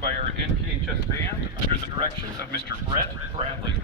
by our NPHS band under the direction of Mr. Brett Bradley.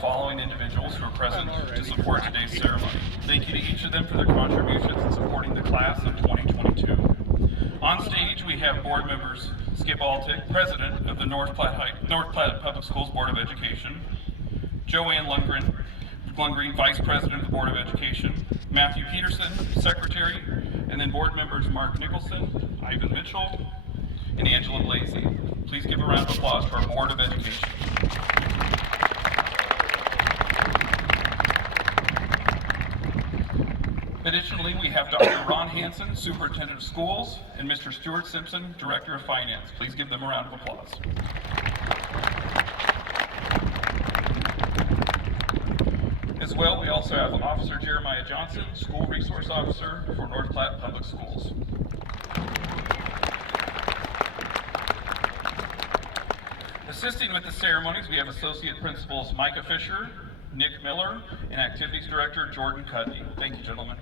following individuals who are present to support today's ceremony. Thank you to each of them for their contributions in supporting the class of 2022. On stage, we have board members Skip Altick, President of the North Platte Public Schools Board of Education, Joanne Lundgren, Vice President of the Board of Education, Matthew Peterson, Secretary, and then board members Mark Nicholson, Ivan Mitchell, and Angela Blasey. Please give a round of applause to our Board of Education. Additionally, we have Dr. Ron Hansen, Superintendent of Schools, and Mr. Stuart Simpson, Director of Finance. Please give them a round of applause. As well, we also have Officer Jeremiah Johnson, School Resource Officer for North Platte Public Schools. Assisting with the ceremonies, we have Associate Principals Micah Fisher, Nick Miller, and Activities Director Jordan Cudney. Thank you, gentlemen.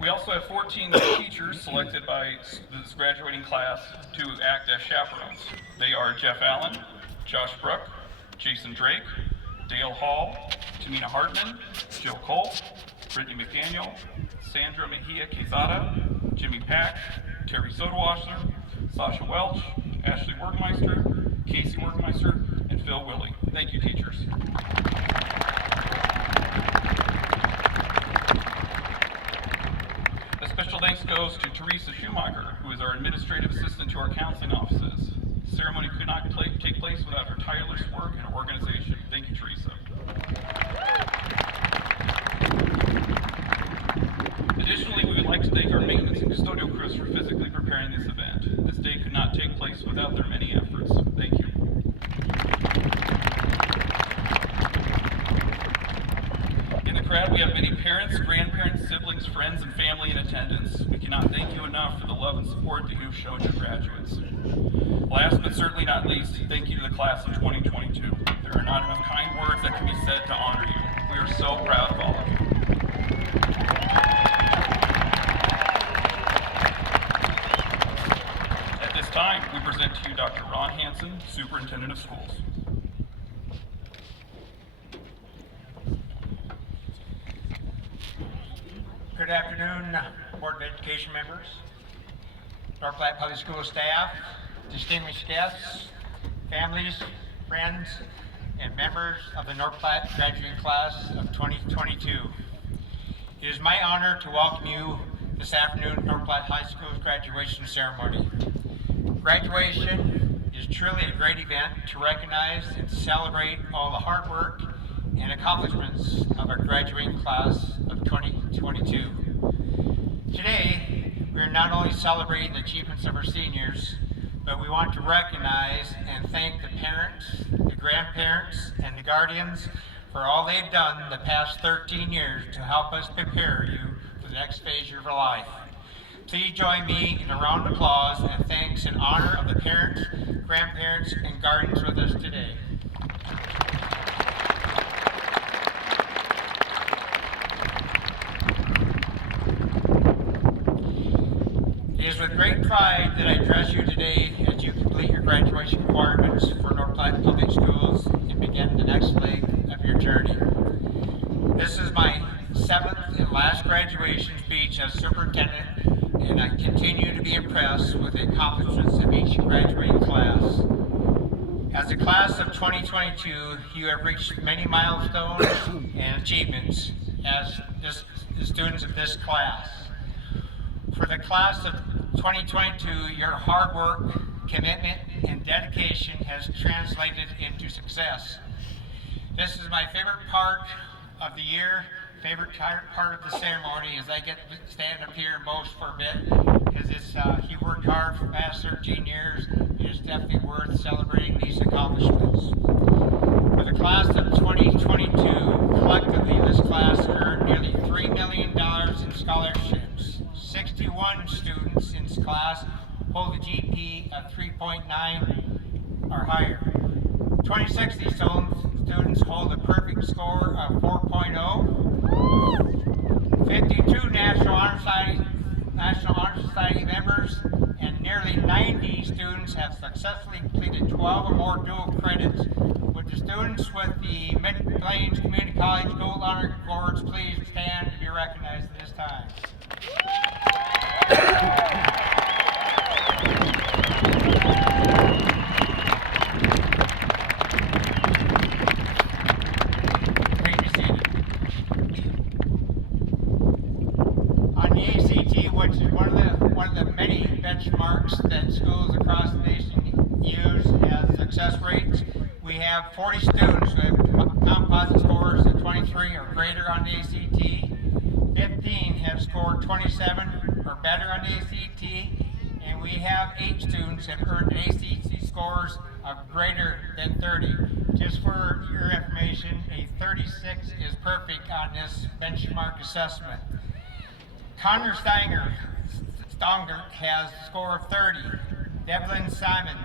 We also have 14 teachers selected by this graduating class to act as chaperones. They are Jeff Allen, Josh Bruck, Jason Drake, Dale Hall, Tamina Hartman, Jill Colt, Brittany McDaniel, Sandra Mejia Quezada, Jimmy Pack, Terry Sodawasser, Sasha Welch, Ashley Workmeister, Casey Workmeister, and Phil Willie. Thank you, teachers. A special thanks goes to Teresa Schumacher, who is our administrative assistant to our counseling offices. The ceremony could not take place without her tireless work and organization. Thank you, Teresa. Additionally, we would like to thank our maintenance and custodial crews for physically preparing this event. This day could not take place without their many efforts. Thank you. In the crowd, we have many parents, grandparents, siblings, friends, and family in attendance. We cannot thank you enough for the love and support that you've shown your graduates. Last but certainly not least, thank you to the class of 2022. There are not enough kind words that can be said to honor you. We are so proud of all of you. At this time, we present to you Dr. Ron Hansen, Superintendent of Schools. Good afternoon, Board of Education members, North Platte Public School staff, distinguished guests, families, friends, and members of the North Platte graduating class of 2022. It is my honor to welcome you this afternoon at North Platte High School's graduation ceremony. Graduation is truly a great event to recognize and celebrate all the hard work and accomplishments of our graduating class of 2022. Today, we are not only celebrating the achievements of our seniors, but we want to recognize and thank the parents, the grandparents, and the guardians for all they've done the past 13 years to help us prepare you for the next phase of your life. Please join me in a round of applause and thanks in honor of the parents, grandparents, and guardians with us today. It is with great pride that I address you today as you complete your graduation requirements for North Platte Public Schools and begin the next leg of your journey. This is my 7th and last graduation speech as superintendent, and I continue to be impressed with the accomplishments of each graduating class. As the class of 2022, you have reached many milestones and achievements as the students of this class. For the class of 2022, your hard work, commitment, and dedication has translated into success. This is my favorite part of the year, favorite part of the ceremony, as I get to stand up here and boast for a bit, because he worked hard for the past 13 years. It is definitely worth celebrating these accomplishments. For the class of 2022, collectively this class earned nearly $3 million in scholarships. 61 students in this class hold a GPA of 3.9 or higher. 26 of these students hold a perfect score of 4.0. 52 National Honor Society members and nearly 90 students have successfully completed 12 or more dual credits. Would the students with the Mid-Plains Community College Gold Honor Awards please stand to be recognized at this time? Please be seated. On the ACT, which is one of the many benchmarks that schools across the nation use as success rates, we have 40 students who have composite scores of 23 or greater on the ACT. 15 have scored 27 or better on the ACT, and we have 8 students that earned ACT scores of greater than 30. Just for your information, a 36 is perfect on this benchmark assessment. Connor Stonger has a score of 30. Devlin Simon,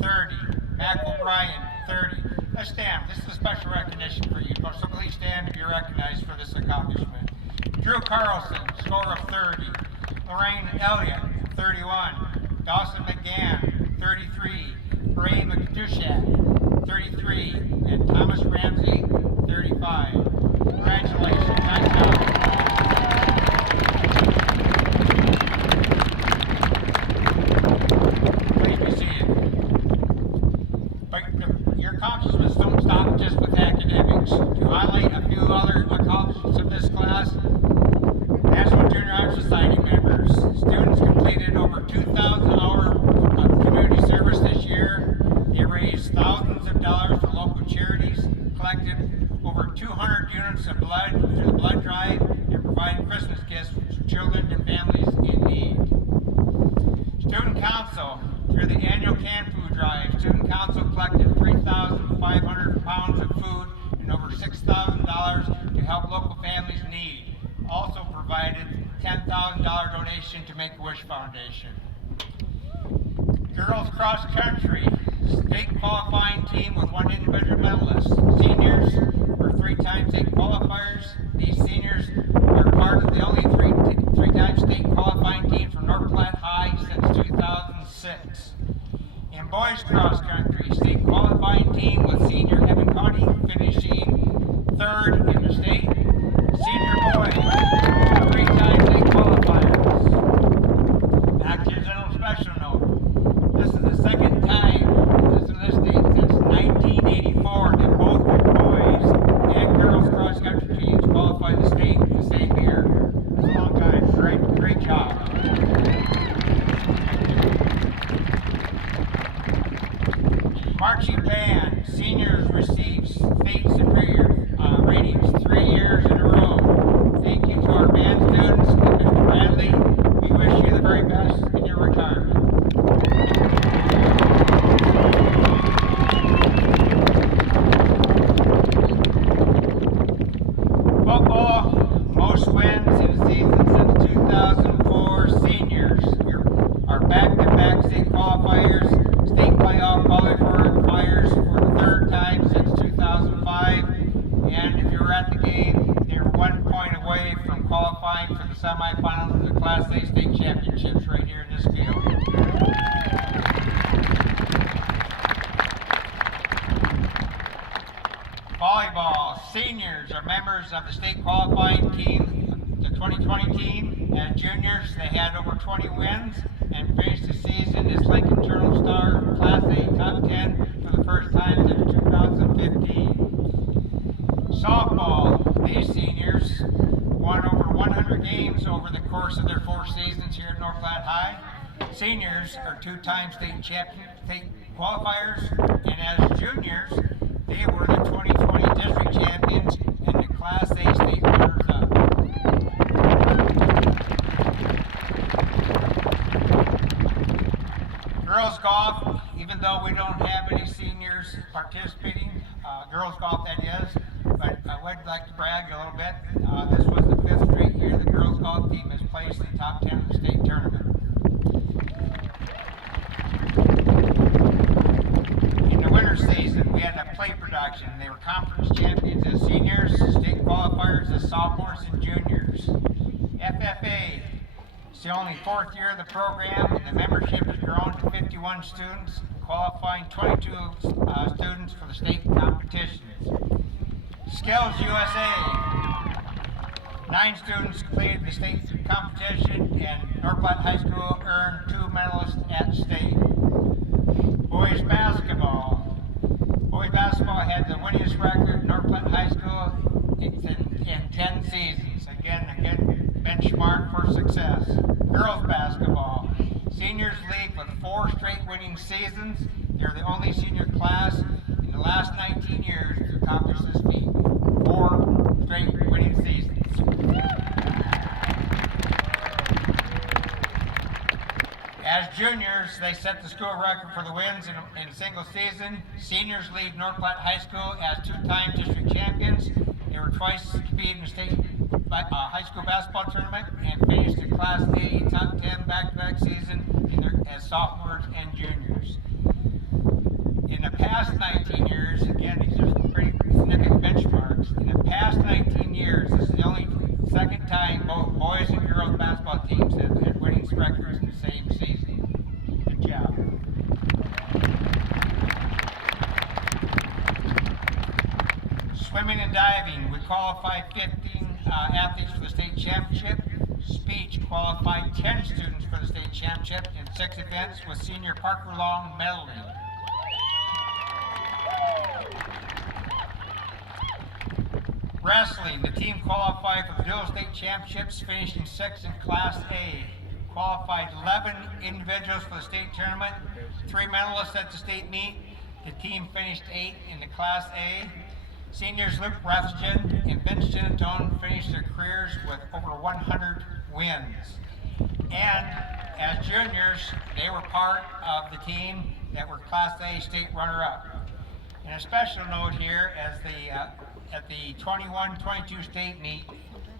30. Mac O'Brien, 30. Let's stand. This is a special recognition for you, so please stand to be recognized for this accomplishment. Drew Carlson, score of 30. Lorraine Elliott, 31. Dawson McGann, 33. Ray McDushak, 33. And Thomas Ramsey, 35. Congratulations. Nice job. Please be seated. But your accomplishments don't stop just with academics. To highlight a few other accomplishments of this class, National Junior Honor Society members. Students completed over 2,000 hours of community service this year. They raised thousands of dollars for local charities, collected over 200 units of blood through the blood drive, and provided Christmas gifts for children and families in need. Student Council, through the annual canned food drive, Student Council collected 3,500 pounds of food and over $6,000 to help local families in need. Also provided $10,000 donation to Make-A-Wish Foundation. Girls Cross Country, state qualifying team with 1 individual medalist. Seniors are 3-time state qualifiers. These seniors are part of the only three-time state qualifying team for North Platte High since 2006. In boys cross country, state qualifying team with senior Evan Conti finishing 3rd in the state. Senior boys, 3-time state qualifiers. Accidental special note. This is the second time this is listed since 1984 that both boys and girls cross country teams qualified the state in the same year. That's a long time. Great job. Marching band, seniors received state superior ratings 3 years in a row. Thank you to our band students and Mr. Bradley. We wish you the very best in your retirement. Football, most wins in a season since 2004. Seniors are back-to-back state qualifiers, state playoff qualifiers for the 3rd time since 2005. And if you were at the game, they were 1 point away from qualifying for the semifinals of the Class A state championships right here in this field. Volleyball, seniors are members of the state qualifying team, the 2020 team. And juniors, they had over 20 wins and finished the season as Lincoln Journal Star Class A Top 10 for the first time since 2015. Softball, these seniors won over 100 games over the course of their 4 seasons here at North Platte High. Seniors are 2-time state qualifiers, and as juniors, they were the 2020 district champions and the Class A state runners-up. Girls golf, even though we don't have any seniors participating, girls golf that is, but I would like to brag a little bit. This was the 5th straight year the girls golf team has placed in the top 10 of the state tournament. In the winter season, we had a play production. They were conference champions as seniors, state qualifiers as sophomores and juniors. FFA, It's the only fourth year of the program, and the membership has grown to 51 students, qualifying 22 students for the state competitions. Skills USA. 9 students completed the state competition, and North Platte High School earned 2 medalists at state. Boys basketball. Boys basketball had the winningest record in North Platte High School in 10 seasons. Again, a good benchmark for success. Girls basketball. Seniors league with 4 straight winning seasons. They're the only senior class in the last 19 years to accomplish this feat. 4 straight winning seasons. As juniors, they set the school record for the wins in a single season. Seniors lead North Platte High School as 2-time district champions. They were twice competed in the state high school basketball tournament and finished the Class A top 10 back-to-back season as sophomores and juniors. In the past 19 years, again, these are pretty significant benchmarks. In the past 19 years, this is the only second time both boys and girls basketball teams have had winning records in the same season. Good job. Swimming and diving, we qualified 15 athletes for the state championship. Speech qualified 10 students for the state championship in 6 events, with senior Parker Long medaling. Wrestling, the team qualified for the dual state championships, finishing 6th in Class A. Qualified 11 individuals for the state tournament, 3 medalists at the state meet. The team finished 8th in the Class A. Seniors Luke Refsgen and Vince Genatone finished their careers with over 100 wins. And as juniors, they were part of the team that were Class A state runner-up. And a special note here, as at the 21-22 state meet,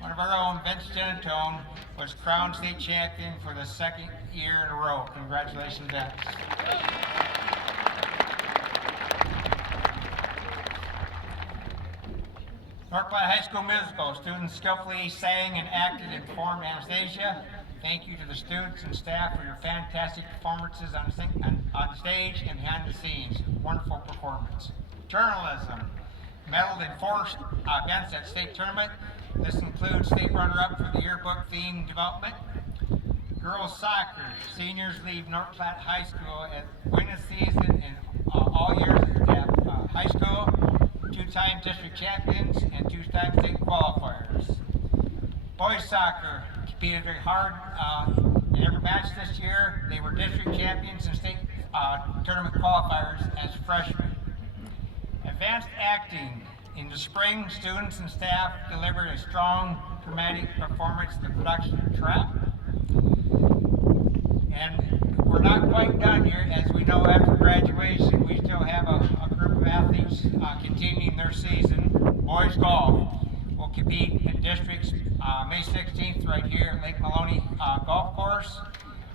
one of our own, Vince Genatone, was crowned state champion for the 2nd year in a row. Congratulations, Vince. North Platte High School musical. Students skillfully sang and acted and performed Anastasia. Thank you to the students and staff for your fantastic performances on stage and behind the scenes. Wonderful performance. Journalism. Medaled in 4 events at state tournament. This includes state runner-up for the yearbook theme development. Girls soccer. Seniors lead North Platte High School at win a season in all years at high school. 2-time district champions and 2-time state qualifiers. Boys soccer competed very hard in every match this year. They were district champions and state tournament qualifiers as freshmen. Advanced acting. In the spring, students and staff delivered a strong dramatic performance in the production of Trap. And we're not quite done here. As we know, after graduation, we still have a group of athletes continuing their season. Boys golf will compete in districts May 16th right here at Lake Maloney Golf Course.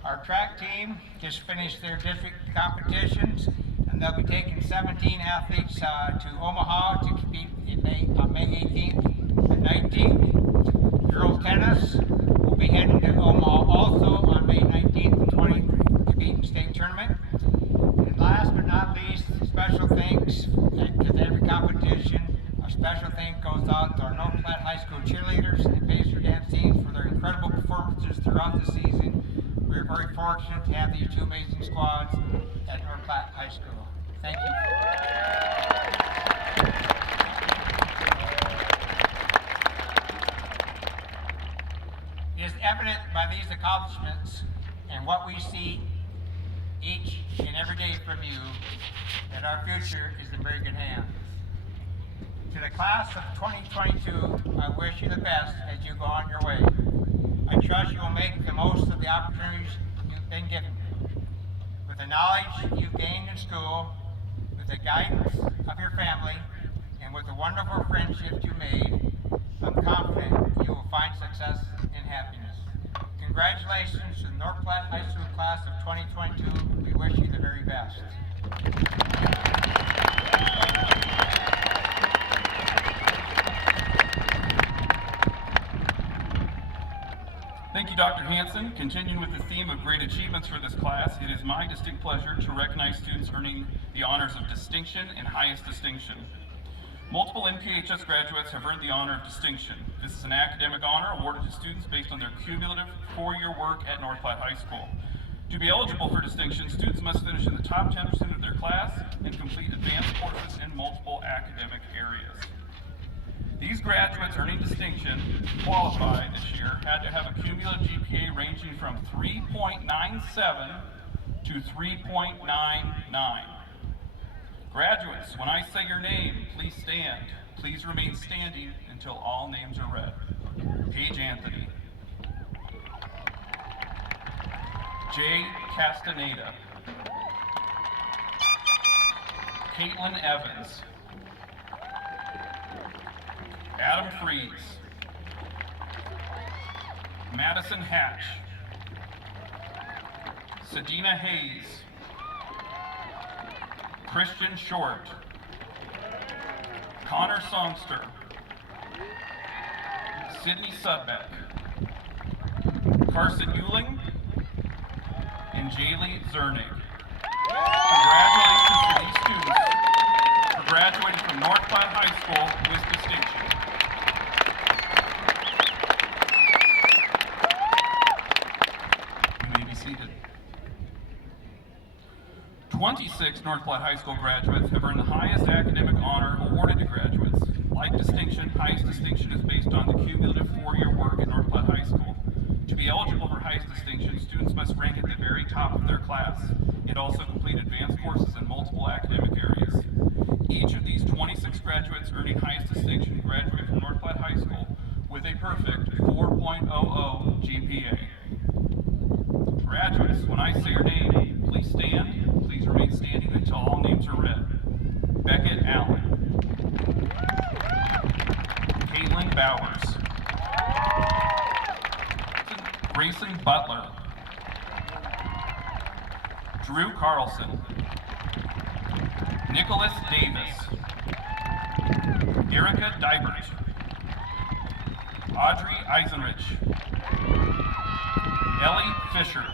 Our track team just finished their district competitions, and they'll be taking 17 athletes to Omaha to compete in May 18th and 19th. Girls tennis will be heading to Omaha also on May 19th and 20th to compete in the state tournament. And last but not least, special thanks, because every competition, a special thank goes out to our North Platte High School cheerleaders and pacer dance teams for their incredible performances throughout the season. We are very fortunate to have these 2 amazing squads at North Platte High School. Thank you. It is evident by these accomplishments and what we see each and every day from you that our future is in very good hands. To the class of 2022, I wish you the best as you go on your way. I trust you will make the most of the opportunities you've been given. With the knowledge you've gained in school, with the guidance of your family, and with the wonderful friendships you made, I'm confident you will find success and happiness. Congratulations to the North Platte High School class of 2022. We wish you the very best. Thank you, Dr. Dr. Hanson. Continuing with the theme of great achievements for this class, it is my distinct pleasure to recognize students earning the honors of distinction and highest distinction. Multiple NPHS graduates have earned the honor of distinction. This is an academic honor awarded to students based on their cumulative four-year work at North Platte High School. To be eligible for distinction, students must finish in the top 10% of their class and complete advanced courses in multiple academic areas. These graduates earning distinction to qualify this year had to have a cumulative GPA ranging from 3.97 to 3.99. Graduates, when I say your name, please stand. Please remain standing until all names are read. Paige Anthony. Jay Castaneda. Caitlin Evans. Adam Freeze. Madison Hatch. Sadina Hayes. Christian Short. Connor Songster. Sydney Sudbeck. Carson Euling. And Jaylee Zernig. Congratulations to these students for graduating from North Platte High School with distinction. You may be seated. 26 North Platte High School graduates have earned the highest academic honor awarded to graduates. Like distinction, highest distinction is based on the cumulative four-year work at North Platte High School. To be eligible for highest distinction, students must rank at the very top of their class and also complete advanced courses in multiple academic areas. Each of these 26 graduates earning highest distinction graduate from North Platte High School with a perfect 4.00 GPA. Graduates, when I say your name, please stand. Please remain standing until all names are read. Beckett Allen. Caitlin Bowers. Grayson Butler. Drew Carlson. Nicholas Davis. Erica Dybert. Audrey Eisenrich. Ellie Fisher.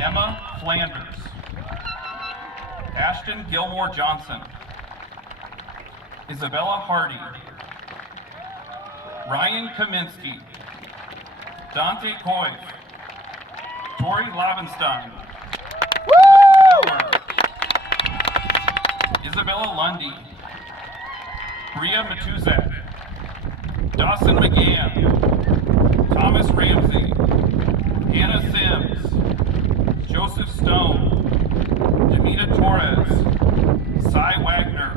Emma Flanders. Ashton Gilmore Johnson. Isabella Hardy. Ryan Kaminsky. Dante Coy. Tori Lavenstein. Isabella Lundy. Bria Matuzak. Dawson McGann. Thomas Ramsey. Hannah Sims. Joseph Stone. Demita Torres. Cy Wagner.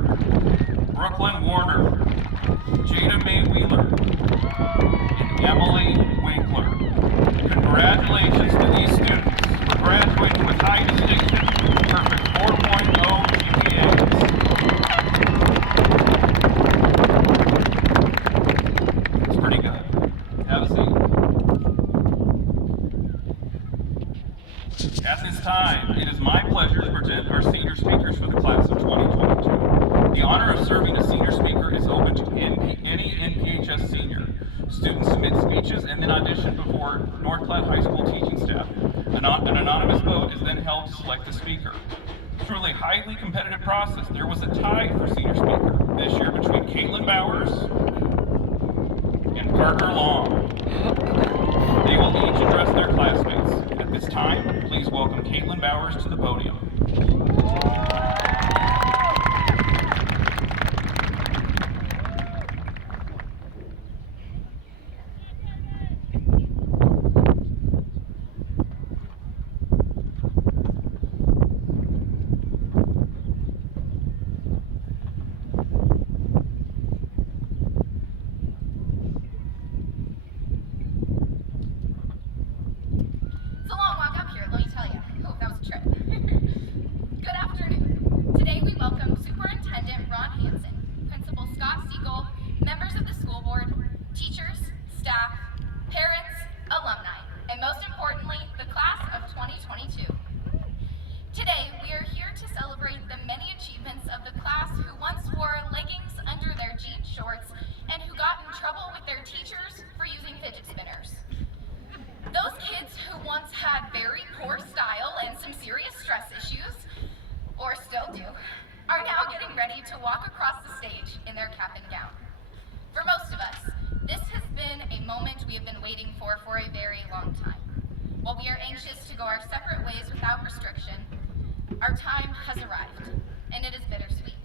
Brooklyn Warner. Jada May Wheeler. And Emily Winkler. Congratulations to these students for graduating with high distinction, perfect 4.0 GPAs. It's pretty good. Have a seat. At this time, it is my pleasure to present our senior speakers for the class of 2022. The honor of serving as senior speaker is open to any NPHS senior. Students submit speeches and then audition before North Platte High School teaching staff. An anonymous vote is then held to select the speaker. Through a highly competitive process, there was a tie for senior speaker this year between Caitlin Bowers and Parker Long. They will each address their classmates. At this time, please welcome Caitlin Bowers to the podium. It's a long walk up here, let me tell you. Oh, that was a trip. Good afternoon. Today we welcome Superintendent Ron Hanson, Principal Scott Siegel, members of the school board, teachers, staff, parents, alumni, and most importantly, the class of 2022. Today we are here to celebrate the many achievements of the class who once wore leggings under their jean shorts and who got in trouble with their teachers for using fidget spinners. ready to walk across the stage in their cap and gown. For most of us, this has been a moment we have been waiting for a very long time. While we are anxious to go our separate ways without restriction, our time has arrived, and it is bittersweet.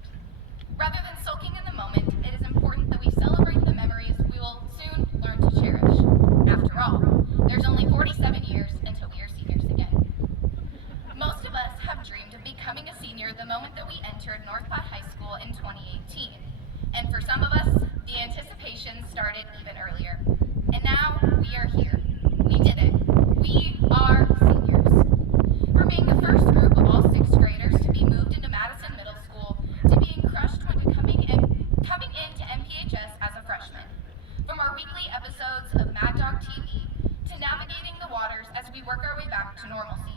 Rather than sulking in the moment, it is important that we celebrate the memories we will soon learn to cherish. After all, there's only 47 years until we are seniors again. Most of us have dreamed of becoming a senior the moment that we entered North Platte High School in 2018. And for some of us, the anticipation started even earlier. And now we are here. We did it. We are seniors. From being the first group of all sixth graders to be moved into Madison Middle School, to being crushed when coming into NPHS as a freshman. From our weekly episodes of Mad Dog TV to navigating the waters as we work our way back to normalcy.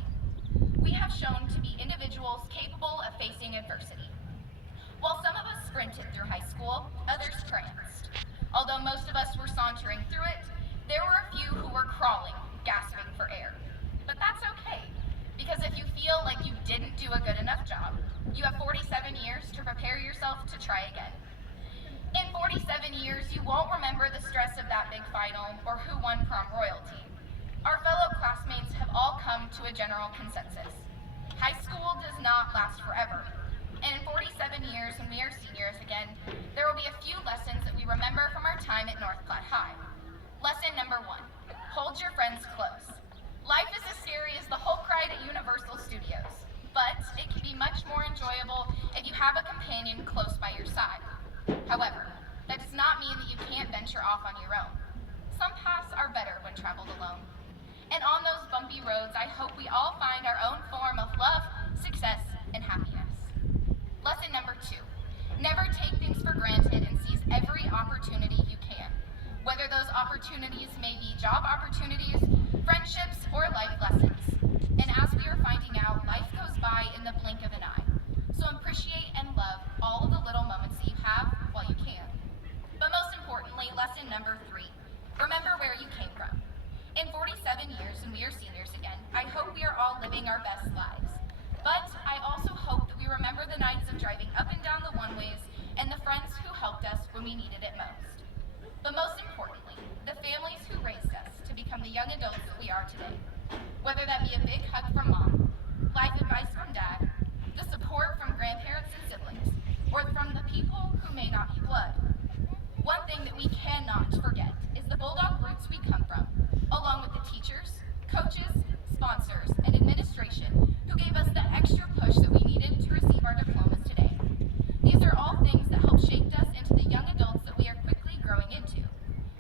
We have shown to be individuals capable of facing adversity. While some of us sprinted through high school, others pranced. Although most of us were sauntering through it, there were a few who were crawling, gasping for air. But that's okay, because if you feel like you didn't do a good enough job, you have 47 years to prepare yourself to try again. In 47 years, you won't remember the stress of that big final or who won prom royalty. Our fellow classmates have all come to a general consensus. High school does not last forever. And in 47 years, when we are seniors again, there will be a few lessons that we remember from our time at North Platte High. Lesson number 1, hold your friends close. Life is as scary as the Hulk ride at Universal Studios, but it can be much more enjoyable if you have a companion close by your side. However, that does not mean that you can't venture off on your own. Some paths are better when traveled alone. And on those bumpy roads, I hope we all find our own form of love, success, and happiness. Lesson number 2, never take things for granted and seize every opportunity you can. Whether those opportunities may be job opportunities, friendships, or life lessons. And as we are finding out, life goes by in the blink of an eye. So appreciate and love all of the little moments that you have while you can. But most importantly, lesson number 3, remember where you came from. In 47 years, when we are seniors again, I hope we are all living our best lives. But I also hope that we remember the nights of driving up and down the one-ways and the friends who helped us when we needed it most. But most importantly, the families who raised us to become the young adults that we are today. Whether that be a big hug from mom, life advice from dad, the support from grandparents and siblings, or from the people who may not be blood. One thing that we cannot forget is the Bulldog roots we come from, along with the teachers, coaches, sponsors, and administration who gave us the extra push that we needed to receive our diplomas today. These are all things that helped shape us into the young adults that we are quickly growing into.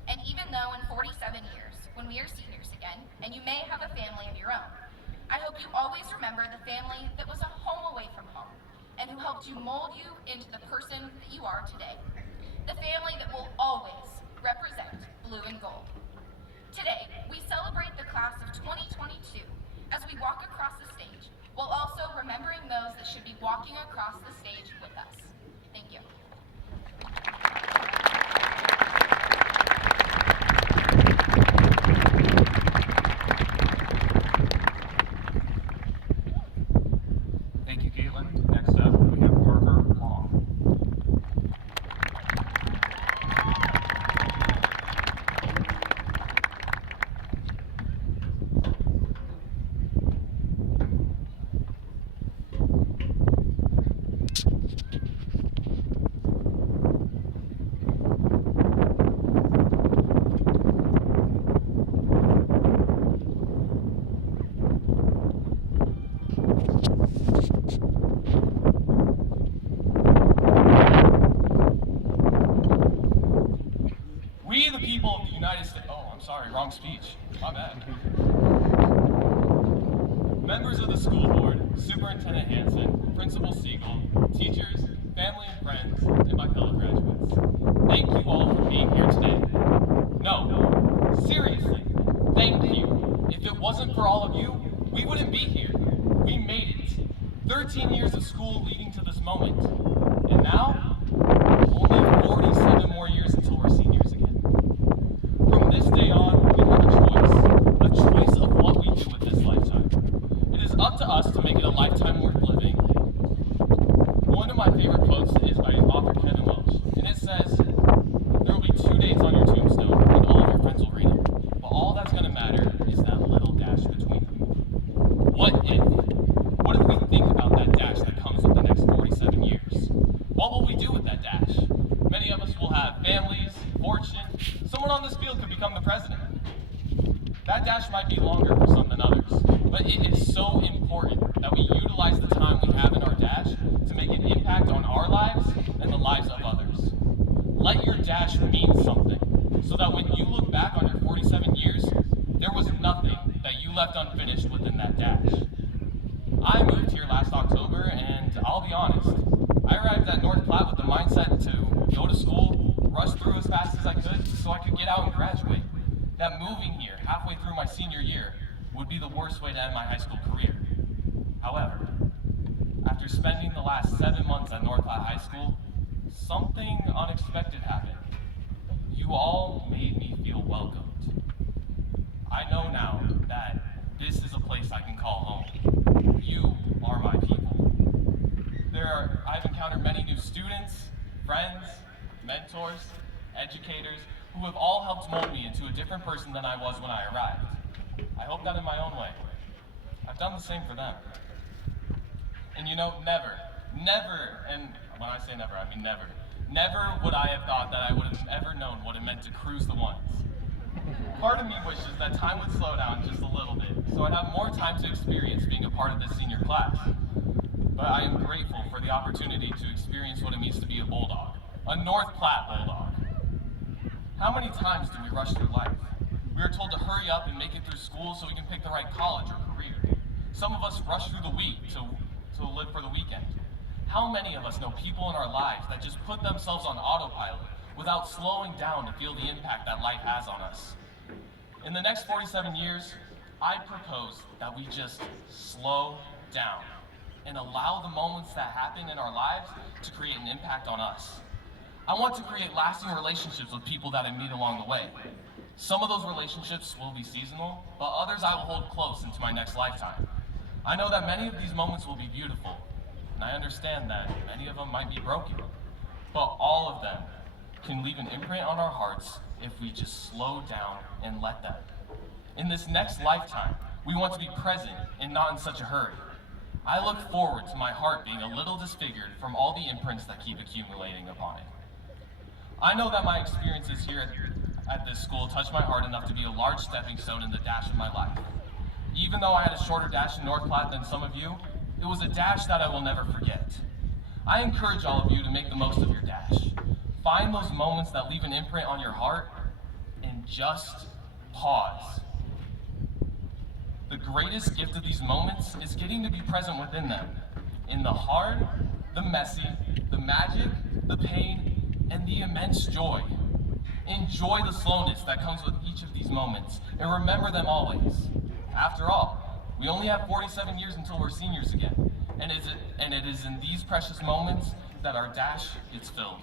And even though in 47 years, when we are seniors again, and you may have a family of your own, I hope you always remember the family that was a home away from home, and who helped you mold you into the person that you are today. The family that will always represent blue and gold. Today, we celebrate the class of 2022 as we walk across the stage, while also remembering those that should be walking across the stage with us. Thank you. Thank you, Caitlin. Next up, we have Parker Long. We, the people of the United States, sorry, wrong speech, my bad. Members of the school board, Superintendent Hanson, Principal Siegel, teachers, family and friends, and my fellow graduates, thank you all for being here today. No, seriously, thank you. If it wasn't for all of you, we wouldn't be here. We made it. 13 years of school leading to this moment. And now, only 47 more years until we're seniors again. From this day on, we have a choice of what we do with this lifetime. It is up to us to make it a lifetime worth living. One of my favorite quotes quotes is by author Kevin Welch, and it says, "There will be 2 dates on your tombstone, and all of your friends will read them. But all that's going to matter is that little dash between them." What if? What if we think about that dash that comes with the next 47 years? What will we do with that dash? Many of us will have families, fortune. Someone on this field could become the president. That dash might be longer for some than others, but it is so important that we utilize the time we have in our dash to make an impact on our lives and the lives of others. Let your dash mean something, so that when you look back on your 47 years, there was nothing that you left unfinished within that dash. I moved here last October, and I'll be honest, I arrived at North Platte with the mindset to go to school, rush through as fast as I could so I could get out and graduate. That moving here halfway through my senior year would be the worst way to end my high school career. However, after spending the last 7 months at North Platte High School, something unexpected happened. You all made me feel welcomed. I know now that this is a place I can call home. You are my people. I've encountered many new students, friends, mentors, educators, who have all helped mold me into a different person than I was when I arrived. I hope that in my own way. I've done the same for them. And you know, never, and when I say never, I mean never would I have thought that I would have ever known what it meant to cruise the ones. Part of me wishes that time would slow down just a little bit, so I'd have more time to experience being a part of this senior class. But I am grateful for the opportunity to experience what it means to be a Bulldog, a North Platte Bulldog. How many times do we rush through life? We are told to hurry up and make it through school so we can pick the right college or career. Some of us rush through the week to live for the weekend. How many of us know people in our lives that just put themselves on autopilot without slowing down to feel the impact that life has on us? In the next 47 years, I propose that we just slow down and allow the moments that happen in our lives to create an impact on us. I want to create lasting relationships with people that I meet along the way. Some of those relationships will be seasonal, but others I will hold close into my next lifetime. I know that many of these moments will be beautiful, and I understand that many of them might be broken, but all of them can leave an imprint on our hearts if we just slow down and let them. In this next lifetime, we want to be present and not in such a hurry. I look forward to my heart being a little disfigured from all the imprints that keep accumulating upon it. I know that my experiences here at this school touched my heart enough to be a large stepping stone in the dash of my life. Even though I had a shorter dash in North Platte than some of you, it was a dash that I will never forget. I encourage all of you to make the most of your dash. Find those moments that leave an imprint on your heart and just pause. The greatest gift of these moments is getting to be present within them. In the hard, the messy, the magic, the pain, and the immense joy. Enjoy the slowness that comes with each of these moments, and remember them always. After all, we only have 47 years until we're seniors again, and it is in these precious moments that our dash gets filled.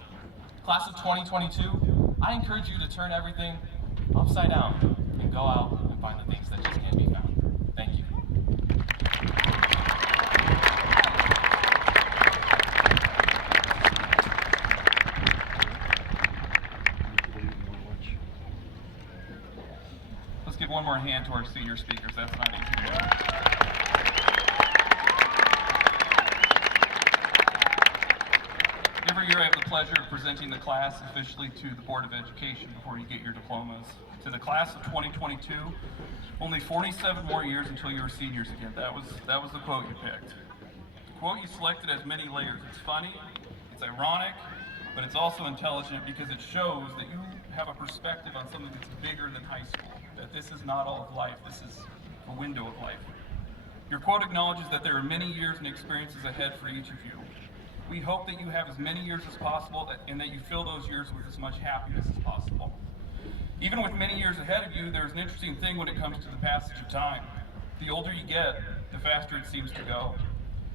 Class of 2022, I encourage you to turn everything upside down and go out and find the things that just can't be found. Thank you. Let's give one more hand to our senior speakers. That's not easy to do. Every year I have the pleasure of presenting the class officially to the Board of Education before you get your diplomas. To the class of 2022, only 47 more years until you're seniors again. That was the quote you picked. The quote you selected has many layers. It's funny, it's ironic, but it's also intelligent because it shows that you have a perspective on something that's bigger than high school. That this is not all of life, this is a window of life. Your quote acknowledges that there are many years and experiences ahead for each of you. We hope that you have as many years as possible and that you fill those years with as much happiness as possible. Even with many years ahead of you, there's an interesting thing when it comes to the passage of time. The older you get, the faster it seems to go.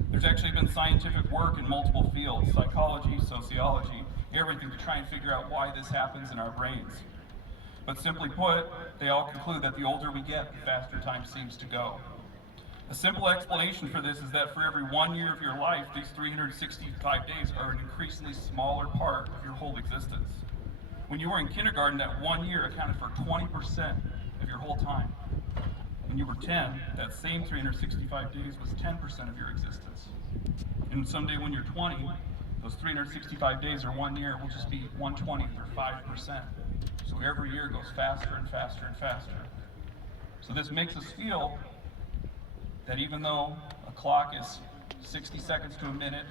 There's actually been scientific work in multiple fields, psychology, sociology, everything to try and figure out why this happens in our brains. But simply put, they all conclude that the older we get, the faster time seems to go. A simple explanation for this is that for every 1 year of your life, these 365 days are an increasingly smaller part of your whole existence. When you were in kindergarten, that 1 year accounted for 20% of your whole time. When you were 10, that same 365 days was 10% of your existence. And someday when you're 20, those 365 days or 1 year will just be 1/20th or 5%. So every year goes faster and faster and faster. So this makes us feel that even though a clock is 60 seconds to a minute,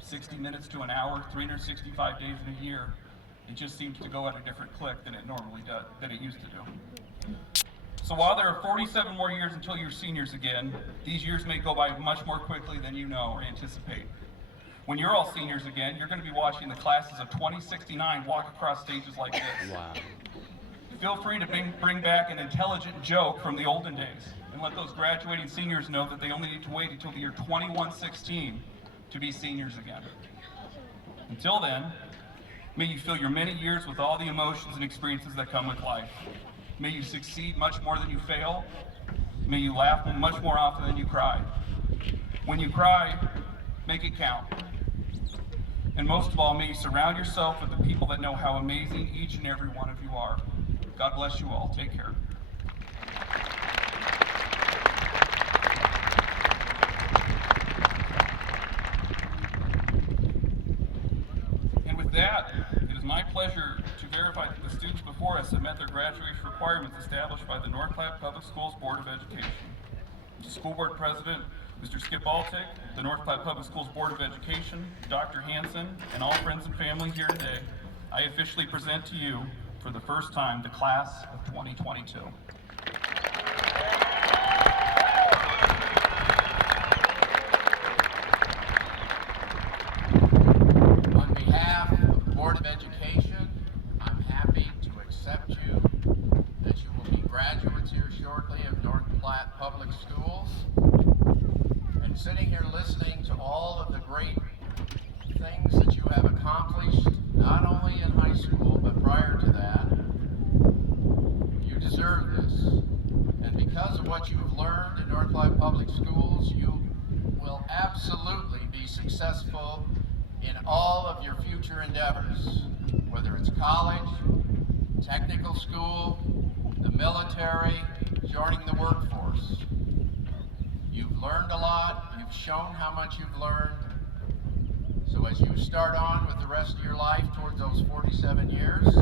60 minutes to an hour, 365 days in a year, it just seems to go at a different click than it normally does, than it used to do. So while there are 47 more years until you're seniors again, these years may go by much more quickly than you know or anticipate. When you're all seniors again, you're going to be watching the classes of 2069 walk across stages like this. Wow. Feel free to bring back an intelligent joke from the olden days and let those graduating seniors know that they only need to wait until the year 2116 to be seniors again. Until then, may you fill your many years with all the emotions and experiences that come with life. May you succeed much more than you fail. May you laugh much more often than you cry. When you cry, make it count. And most of all, may you surround yourself with the people that know how amazing each and every one of you are. God bless you all. Take care. And with that, it is my pleasure to verify that the students before us have met their graduation requirements established by the North Platte Public Schools Board of Education. The School Board President, Mr. Skip Baltic, the North Platte Public Schools Board of Education, Dr. Hanson, and all friends and family here today, I officially present to you, for the first time, the class of 2022. On behalf of the Board of Education, I'm happy to accept you, that you will be graduates here shortly of North Platte Public Schools. And sitting here listening to all of the great things that you have accomplished, not only in high school, but prior to that, you deserve this. And because of what you've learned in North Platte Public Schools, you will absolutely be successful in all of your future endeavors, whether it's college, technical school, the military, joining the workforce. You've learned a lot, you've shown how much you've learned. So as you start on with the rest of your life towards those 47 years,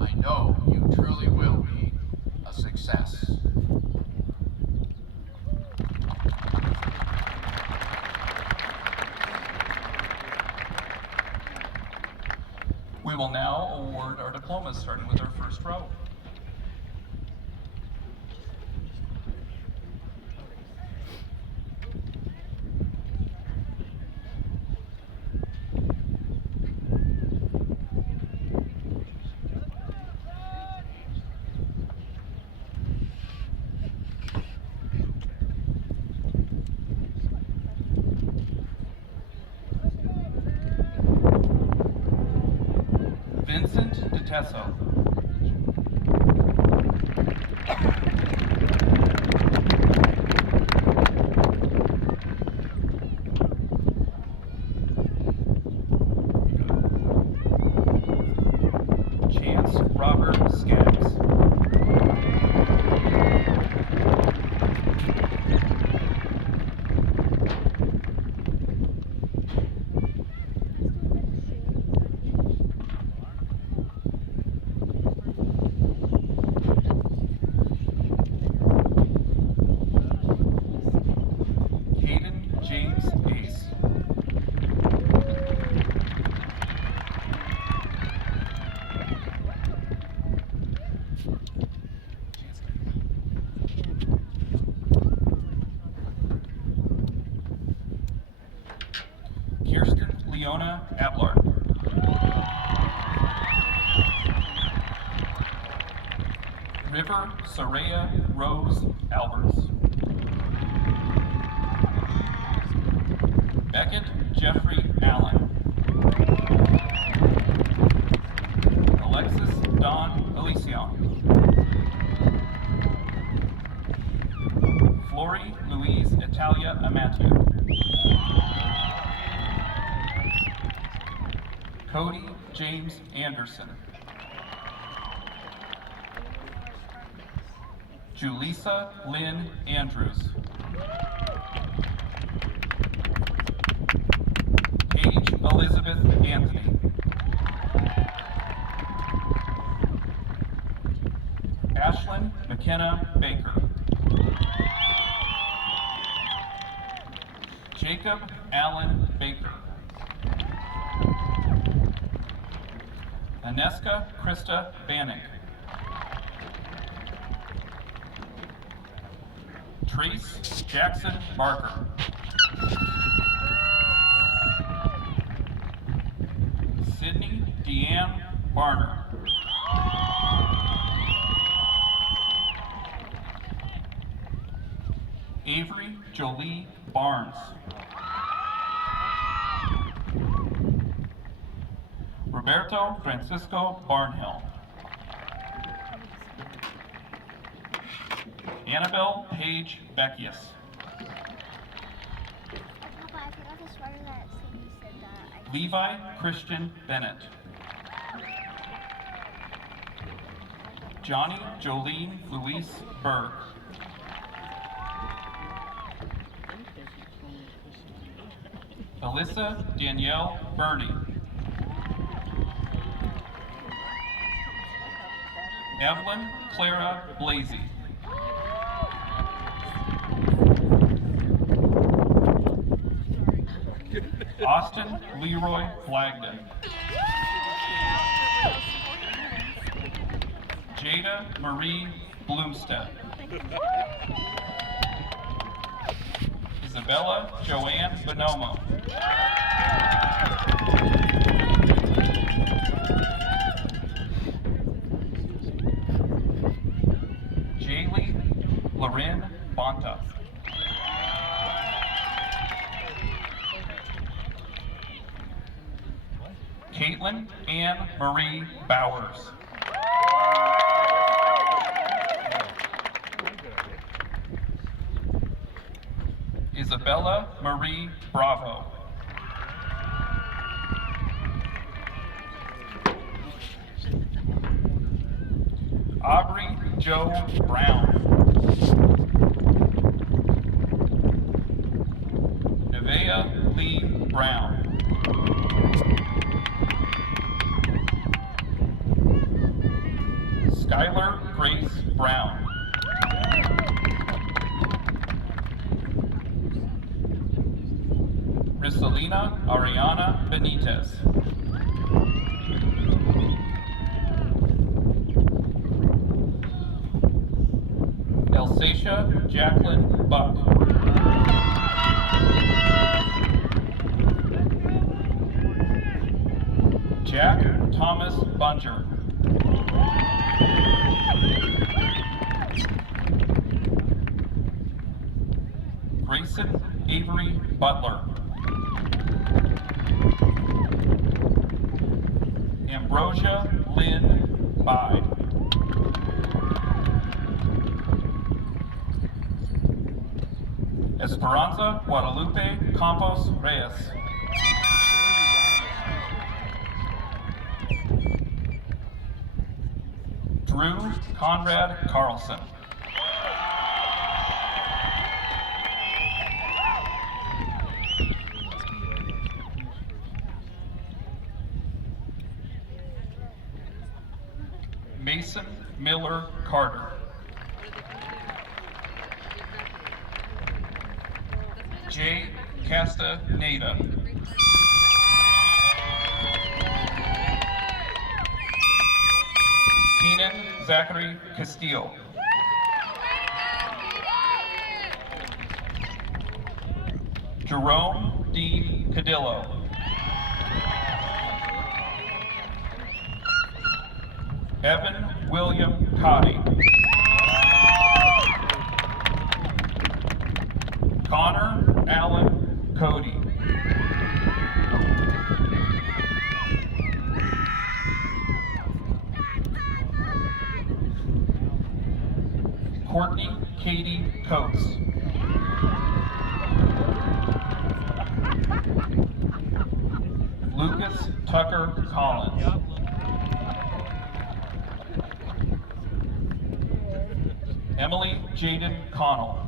I know you truly will be a success. We will now award our diplomas, starting with our first row. Vincent DeTesso. Chance Robert Skaggs. James Ace. Kirsten Leona Ablard. River Saraya Rose Alberts. Beckett Jeffrey Allen. Alexis Don Elysion. Cody James Anderson. Julissa Lynn Andrews. Paige Elizabeth Anthony. Ashlyn McKenna Baker. Jacob Allen Baker. Aneska Krista Bannock. Trace Jackson Barker. Sydney Deanne Barner. Avery Jolie Barnes. Roberto Francisco Barnhill. Annabelle Paige Beckius. Papa, I forgot to swear that Cindy said that. Levi Christian Bennett. Johnny Jolene Louise Berg. Alyssa Danielle Burney. Evelyn Clara Blasey. Austin Leroy Flagden. Jada Marie Bloomstead. Isabella Joanne Bonomo. Jaylee Loren Bonta. Caitlin Ann Marie Bowers. Isabella Marie Bravo. Aubrey Joe Brown. Nevaeh Lee Brown. Skylar Grace Brown. Rissalina Ariana Benitez. Elsacia Jacqueline Buck. Jack Thomas Bunger. Grayson Avery Butler. Ambrosia Lynn Bide. Esperanza Guadalupe Campos Reyes. Drew Conrad Carlson. Mason Miller Carter. Jay Castaneda. Keenan Zachary Castillo. Jerome Dean Cadillo. Evan William Cotty. Connor Allen Cody. Courtney Katie Coates. Lucas Tucker Collins. Emily Jaden Connell.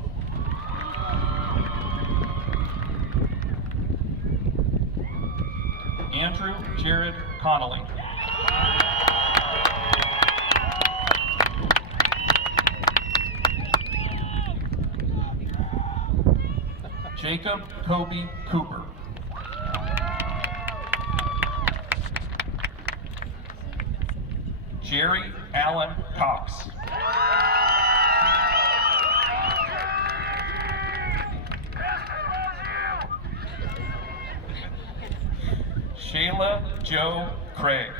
Andrew Jared Connolly. Jacob Kobe Cooper. Jerry Allen Cox. Shayla Joe Craig.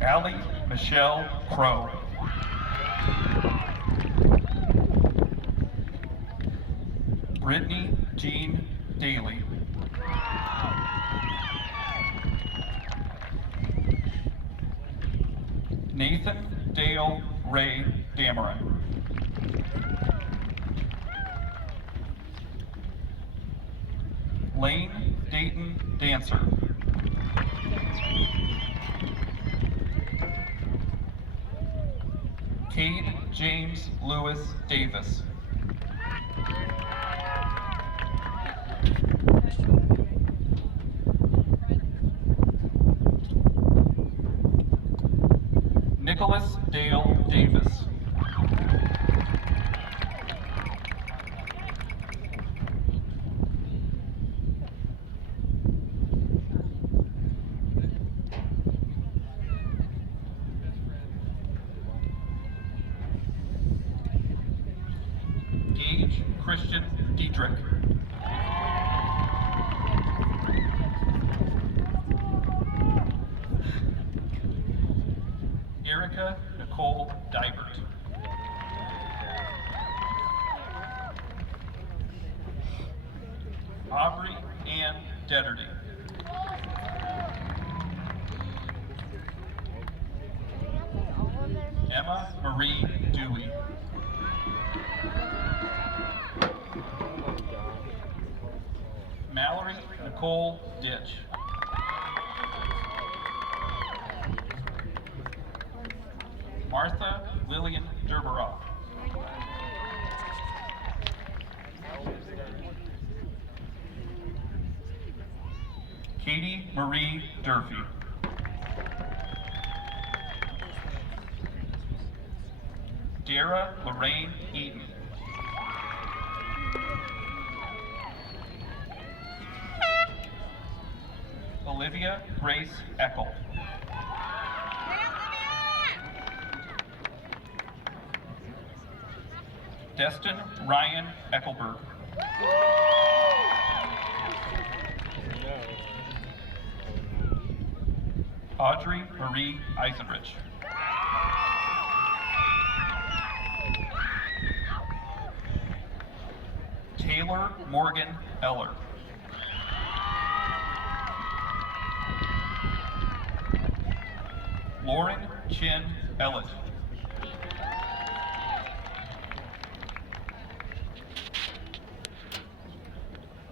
Allie Michelle Crow. Brittany Jean Daly. Nathan Dale Ray Dameron. Lane Dayton Dancer. Cade James Lewis Davis. Nicholas Dale Davis. Gage Christian Dietrich. Erica Nicole Dibert. Aubrey Ann Detterty. Emma Marie Dewey. Mallory Nicole Ditch. Martha Lillian Derberoff. Katie Marie Durfee. Dara Lorraine Eaton. Olivia Grace Eckel. Destin Ryan Eckelberg. Audrey Marie Eisenrich. Taylor Morgan Eller. Lauren Chin Ellett.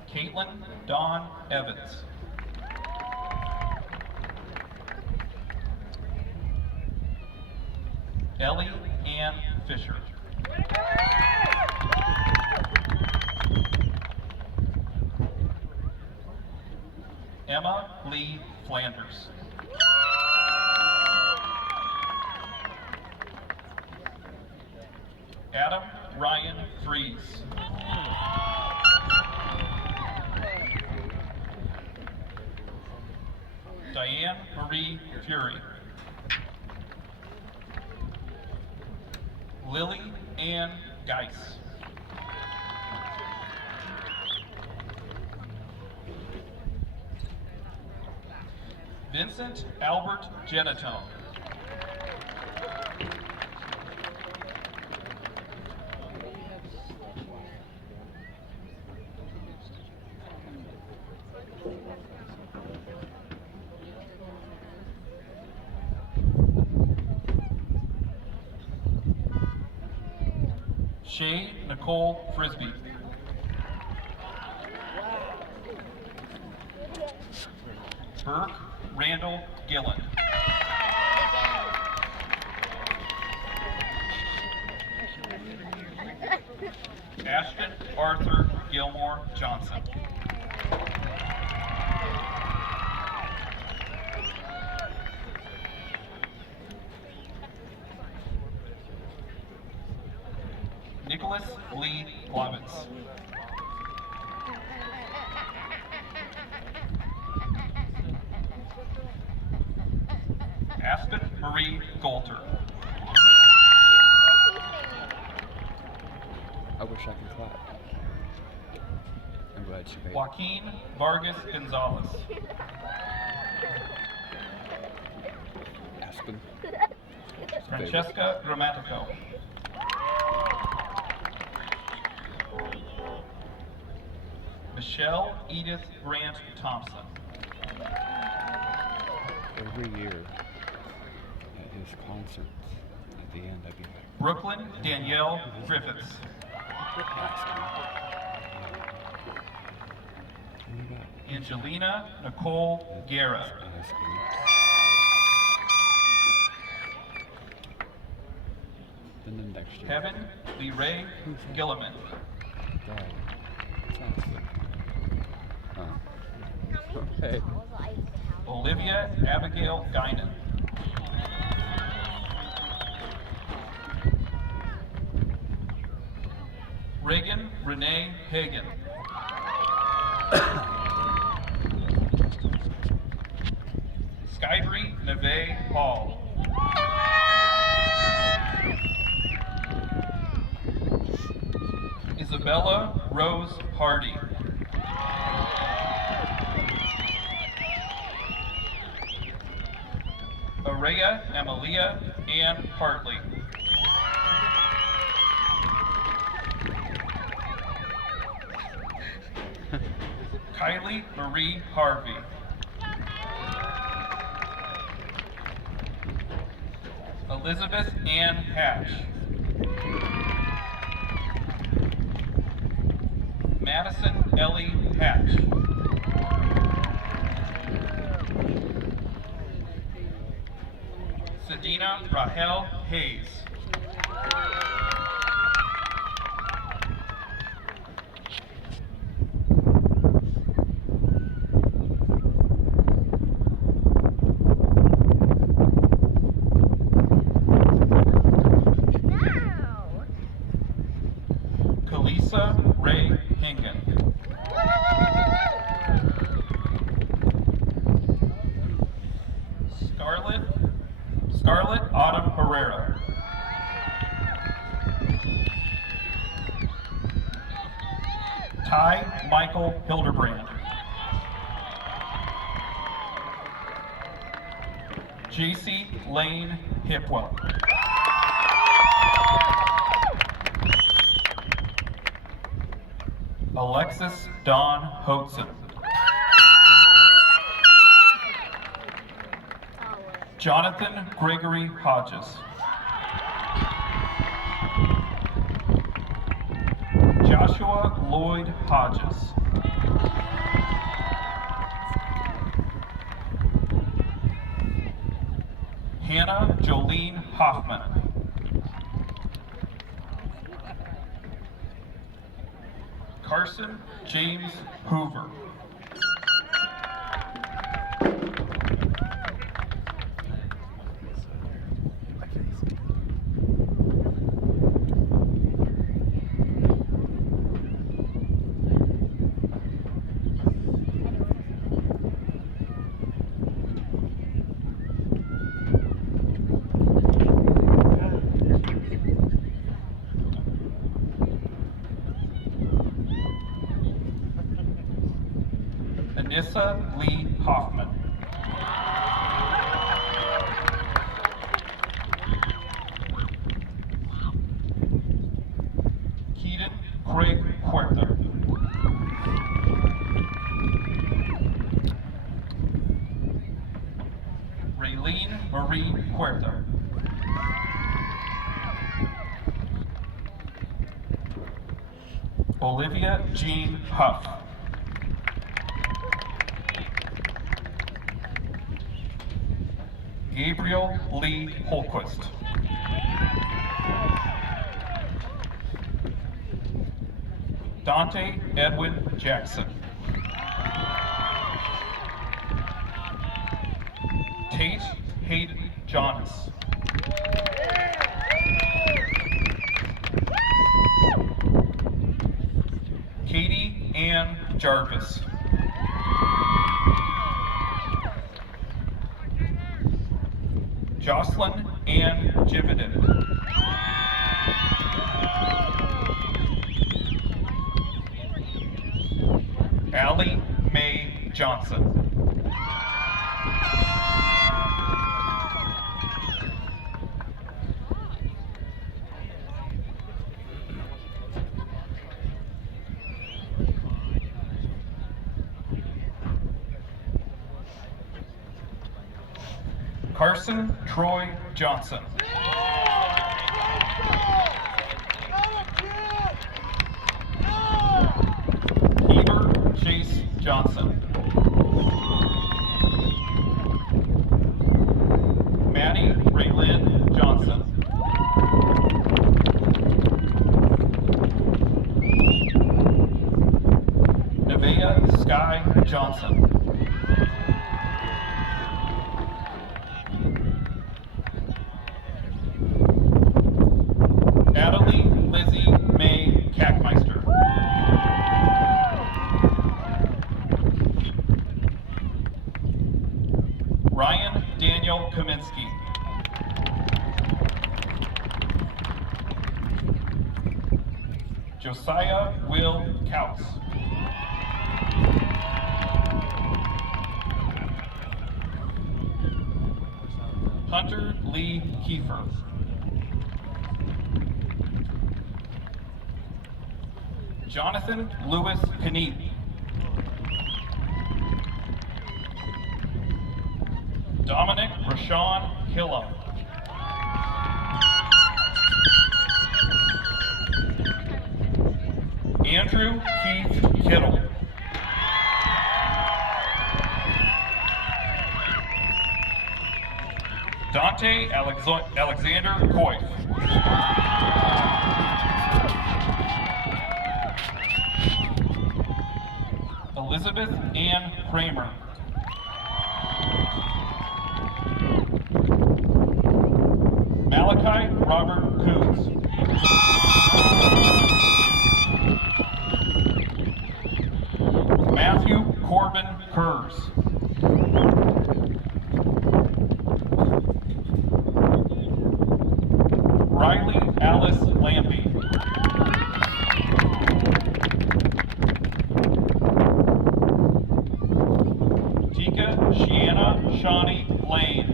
Caitlin Dawn Evans. Ellie Ann Fisher. Emma Lee Flanders. Adam Ryan Fries. Diane Marie Fury. Lily Ann Geis. Vincent Albert Genatone. Shay Nicole Frisbee. Burke Randall Gillen. Ashton Arthur Gilmore Johnson. Nicholas Lee Glavitz. Aspen Marie Golter. I wish I could clap. I'm glad she paid. Joaquin Vargas Gonzalez. Aspen. Francesca Grammatico. Michelle Edith Grant Thompson. Every year at his concerts, at the end, I'd be like, Brooklyn Danielle Griffiths. Angelina Nicole Guerra. Then the next year. Kevin Lee Ray Gilliman. God, sounds good. Hey. Olivia Abigail Guinan. Reagan Renee Hagan. Skybri Neve Hall. Isabella Rose Hardy. Araya Emilia Ann Hartley. Kylie Marie Harvey. Elizabeth Ann Hatch. Madison Ellie Hatch. Sedina Rahel Hayes. Kalisa Ray Hingan. Scarlett Autumn Herrera. Ty Michael Hildebrand. JC Lane Hipwell. Alexis Dawn Hotzen. Jonathan Gregory Hodges. Joshua Lloyd Hodges. Hannah Jolene Hoffman. Carson James Hoover. Anissa Lee Hoffman. Keaton Craig Huerta. Raylene Marie Huerta. Olivia Jean Huff. Gabriel Lee Holquist. Dante Edwin Jackson. Tate Hayden Jonas. Katie Ann Jarvis. Jocelyn Ann Jividan. Allie Mae Johnson. Carson Troy Johnson. Heber Chase Johnson. Maddie Raylyn Johnson. Nevaeh Sky Johnson. Natalie Lizzie Mae Kackmeister. Ryan Daniel Kaminsky. Josiah Will Kautz. Hunter Lee Kiefer. Jonathan Lewis Kneep. Dominic Rashawn Killam. Andrew Keith Kittle. Dante Alexander Coif. Elizabeth Ann Kramer. Malachi Robert Coons. Matthew Corbin Kurz. Riley Alice Lampy. Tika Shiana Shawnee Lane.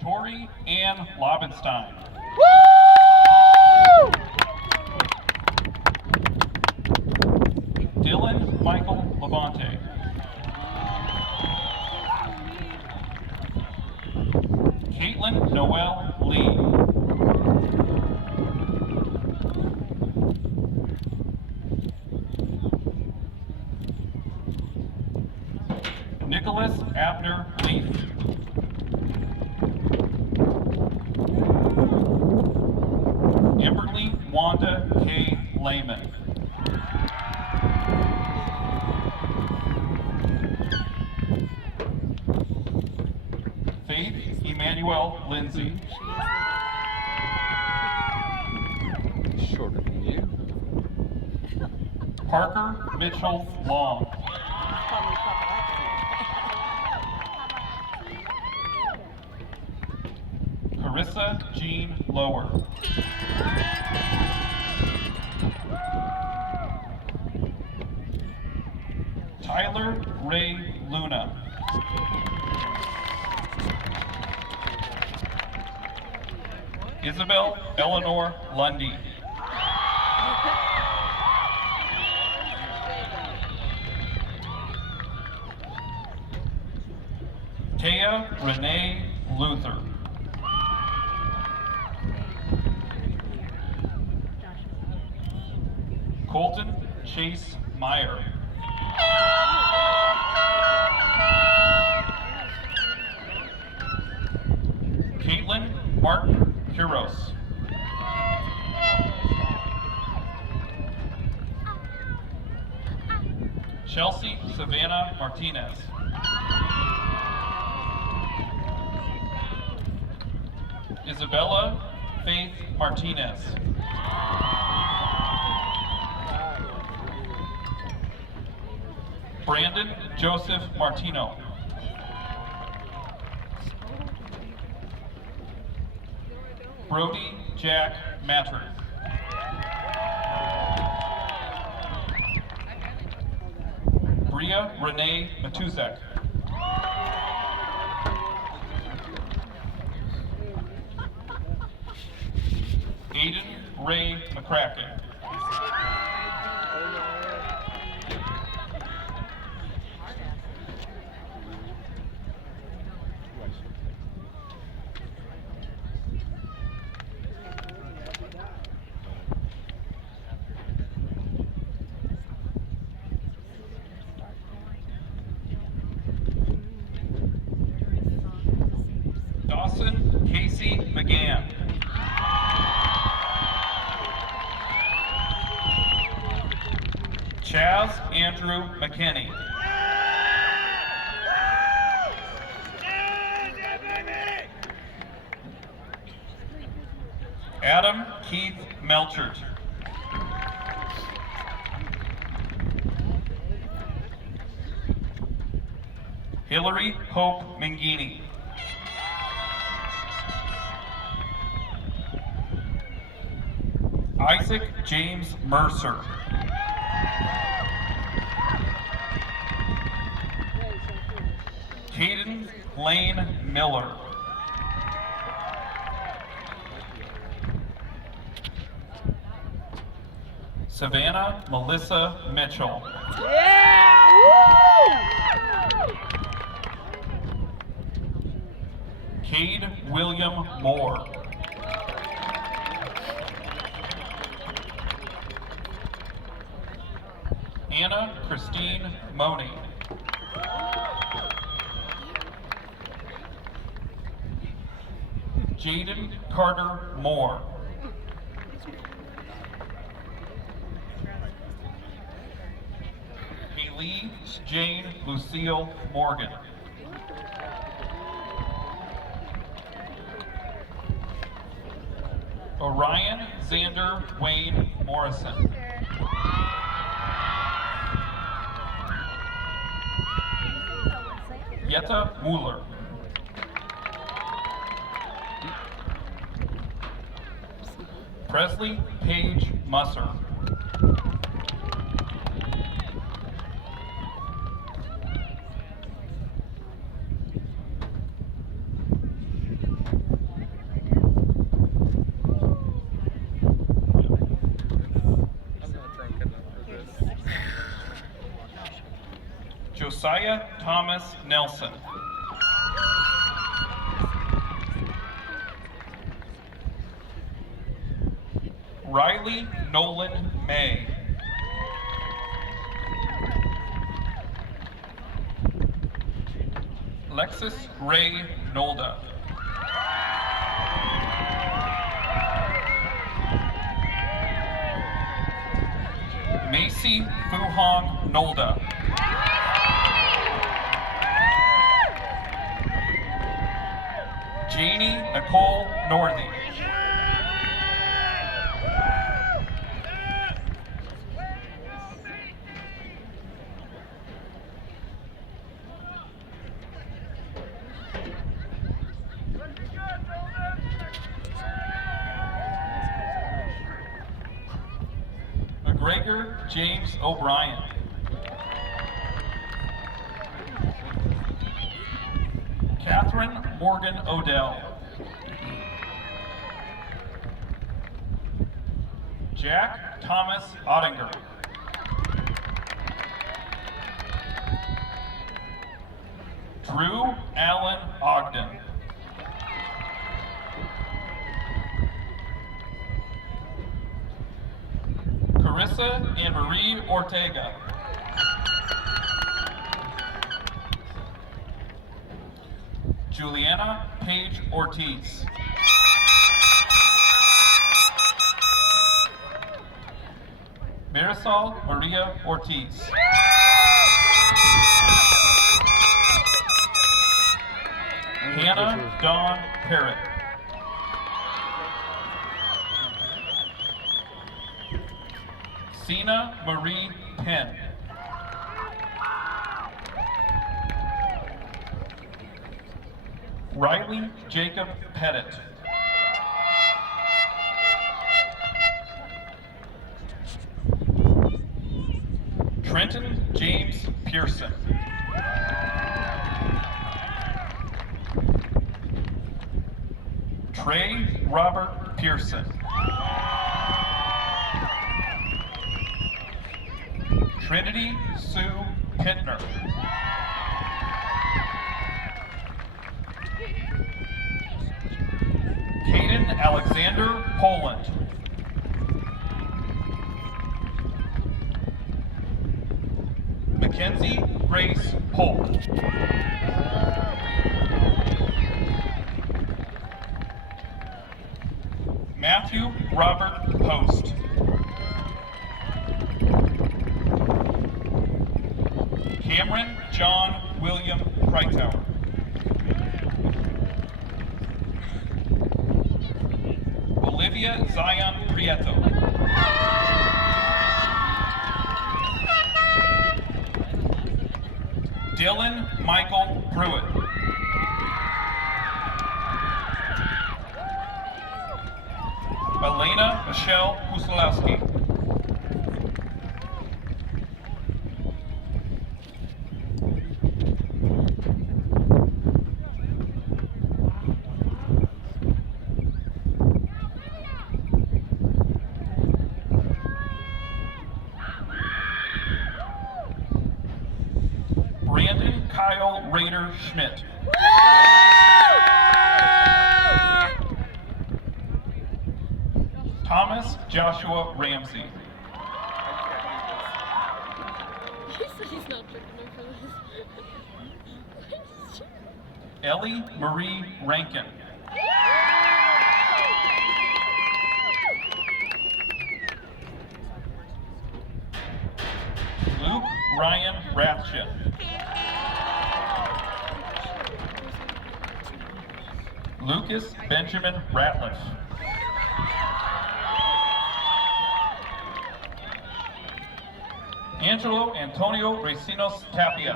Tori Ann Lobenstein. Dylan Michael Levante. Caitlin Noel Lee. Nicholas Abner Leaf. Kimberly Wanda K. Lehman. Faith Emmanuel Lindsay. Shorter than you. Parker Mitchell Long. Carissa Jean Lower. Tyler Ray Luna. Isabel Eleanor Lundy. Taya Renee Luther. Colton Chase Meyer. Caitlin Martin Quiros. Chelsea Savannah Martinez. Isabella Faith Martinez. Brandon Joseph Martino. Brody Jack Matter. Bria Renee Matuzek. Aiden Ray McCracken. Dawson Casey McGann. Chaz Andrew McKinney. Adam Keith Melchert. Hillary Hope Mangini. Isaac James Mercer. Caden Lane Miller. Savannah Melissa Mitchell. Cade William Moore. Anna Christine Money. Jaden Carter Moore. Haley Jane Lucille Morgan. Orion Xander Wayne Morrison. Yetta Mueller. Presley Page Musser. Josiah Thomas Nelson. Riley Nolan May. Alexis Ray Nolda. Macy Fuhong Nolda. Janie Nicole Northey. McGregor James O'Brien. Catherine Morgan Odell. Jack Thomas Ottinger. Drew Allen Ogden. Carissa Ann Marie Ortega. Juliana Paige Ortiz. Marisol Maria Ortiz. Hannah Dawn Parrott. Sina Marie Penn. Riley Jacob Pettit. Trenton James Pearson. Trey Robert Pearson. Trinity Sue Pittner. Caden Alexander Poland. Mackenzie Grace Polk. Matthew Robert Post. Cameron John William Kreitauer. Olivia Zion Prieto. Dylan Michael Pruitt. Elena Michelle Pusilowski. Brandon Kyle Rader Schmidt. Thomas Joshua Ramsey. He said he's not drinking for this. Ellie Marie Rankin. Luke Ryan Rathjen. Lucas Benjamin Ratliff. Angelo Antonio Recinos Tapia.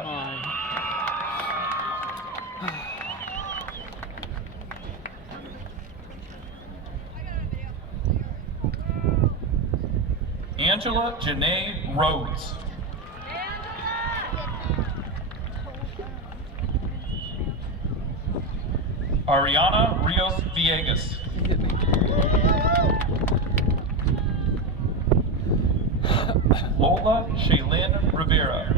Angela Janae Rhodes. Ariana Rios Villegas. Lola Shaylin Rivera.